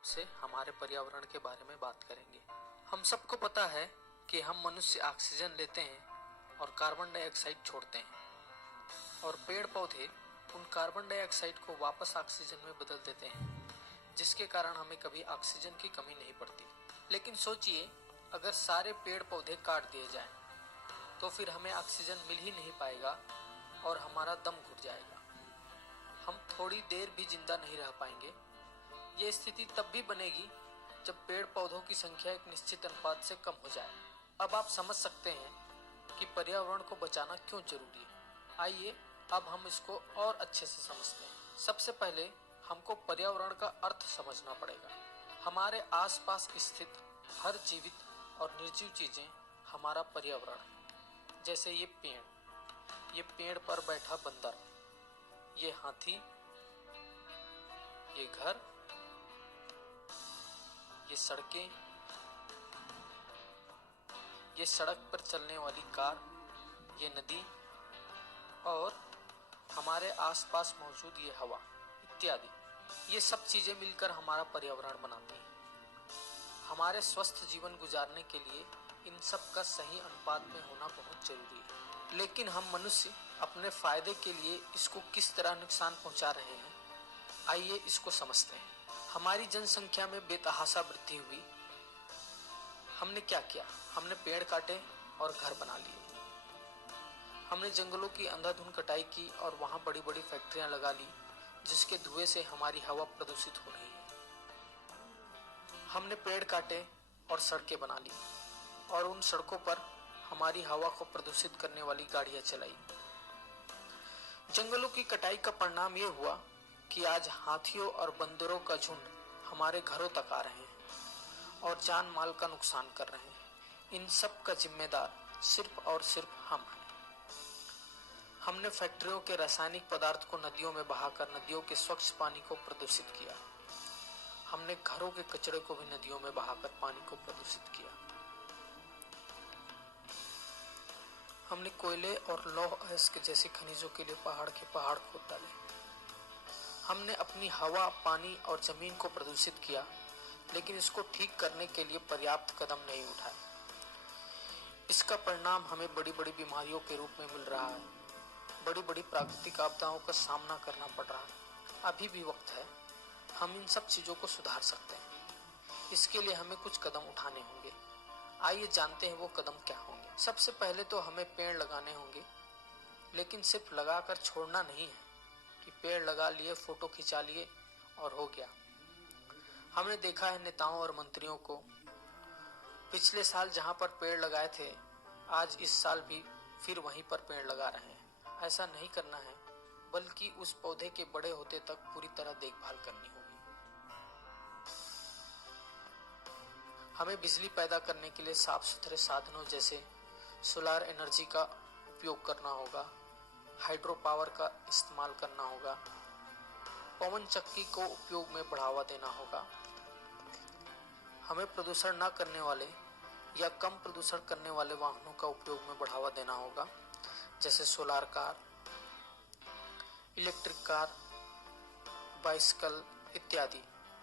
आपसे हमारे पर्यावरण के बारे में बात करेंगे। हम सबको पता है कि हम मनुष्य ऑक्सीजन लेते हैं और कार्बन डाइऑक्साइड छोड़ते हैं और पेड़ पौधे उन कार्बन डाइऑक्साइड को वापस ऑक्सीजन में बदल देते हैं, जिसके कारण हमें कभी ऑक्सीजन की कमी नहीं पड़ती। लेकिन सोचिए, अगर सारे पेड़ पौधे काट दिए जाएं, तो फिर हमें ऑक्सीजन मिल ही नहीं पाएगा और हमारा दम घुट जाएगा। हम थोड़ी देर भी जिंदा नहीं रह पाएंगे। ये स्थिति तब भी बनेगी जब पेड़ पौधों की संख्या एक निश्चित अनुपात से कम हो जाए। अब आप समझ सकते हैं कि पर्यावरण को बचाना क्यों जरूरी है। आइए अब हम इसको और अच्छे से समझते हैं। सबसे पहले हमको पर्यावरण का अर्थ समझना पड़ेगा। हमारे आसपास स्थित हर जीवित और निर्जीव चीजें हमारा पर्यावरण है। जैसे ये पेड़ पर बैठा बंदर, ये हाथी, ये घर, ये सड़कें, ये सड़क पर चलने वाली कार, ये नदी और हमारे आसपास मौजूद ये हवा इत्यादि। ये सब चीजें मिलकर हमारा पर्यावरण बनाती हैं। हमारे स्वस्थ जीवन गुजारने के लिए इन सब का सही अनुपात में होना बहुत जरूरी है। लेकिन हम मनुष्य अपने फायदे के लिए इसको किस तरह नुकसान पहुंचा रहे हैं, आइए इसको समझते हैं। हमारी जनसंख्या में बेतहाशा वृद्धि हुई। हमने क्या किया? हमने पेड़ काटे और घर बना लिए। हमने जंगलों की अंधाधुंध कटाई की और वहां बड़ी बड़ी फैक्ट्रियां लगा ली, जिसके धुएं से हमारी हवा प्रदूषित हो रही है। हमने पेड़ काटे और सड़कें बना ली और उन सड़कों पर हमारी हवा को प्रदूषित करने वाली गाड़ियां चलाई। जंगलों की कटाई का परिणाम ये हुआ कि आज हाथियों और बंदरों का झुंड हमारे घरों तक आ रहे हैं और जान माल का नुकसान कर रहे हैं। इन सब का जिम्मेदार सिर्फ और सिर्फ हम हैं। हमने फैक्ट्रियों के रासायनिक पदार्थ को नदियों में बहाकर नदियों के स्वच्छ पानी को प्रदूषित किया। हमने घरों के कचरे को भी नदियों में बहाकर पानी को प्रदूषित किया। हमने कोयले और लौह अयस्क जैसे खनिजों के लिए पहाड़ के पहाड़ खोद डाले। हमने अपनी हवा, पानी और जमीन को प्रदूषित किया, लेकिन इसको ठीक करने के लिए पर्याप्त कदम नहीं उठाए। इसका परिणाम हमें बड़ी बड़ी बीमारियों के रूप में मिल रहा है। बड़ी बड़ी प्राकृतिक आपदाओं का सामना करना पड़ रहा है। अभी भी वक्त है, हम इन सब चीजों को सुधार सकते हैं। इसके लिए हमें कुछ कदम उठाने होंगे। आइए जानते हैं वो कदम क्या होंगे। सबसे पहले तो हमें पेड़ लगाने होंगे, लेकिन सिर्फ लगाकर छोड़ना नहीं है कि पेड़ लगा लिए, फोटो खिंचा लिए और हो गया। हमने देखा है नेताओं और मंत्रियों को, पिछले साल जहां पर पेड़ लगाए थे, आज इस साल भी फिर वहीं पर पेड़ लगा रहे हैं। ऐसा नहीं करना है, बल्कि उस पौधे के बड़े होते तक पूरी तरह देखभाल करनी होगी। हमें बिजली पैदा करने के लिए साफ सुथरे साधनों जैसे सोलार एनर्जी का उपयोग करना होगा, हाइड्रो पावर का इस्तेमाल करना होगा, पवन चक्की को उपयोग में बढ़ावा देना होगा। हमें प्रदूषण न करने वाले या कम प्रदूषण करने वाले वाहनों का उपयोग में बढ़ावा देना होगा, जैसे solar car, electric car, bicycle इत्यादि।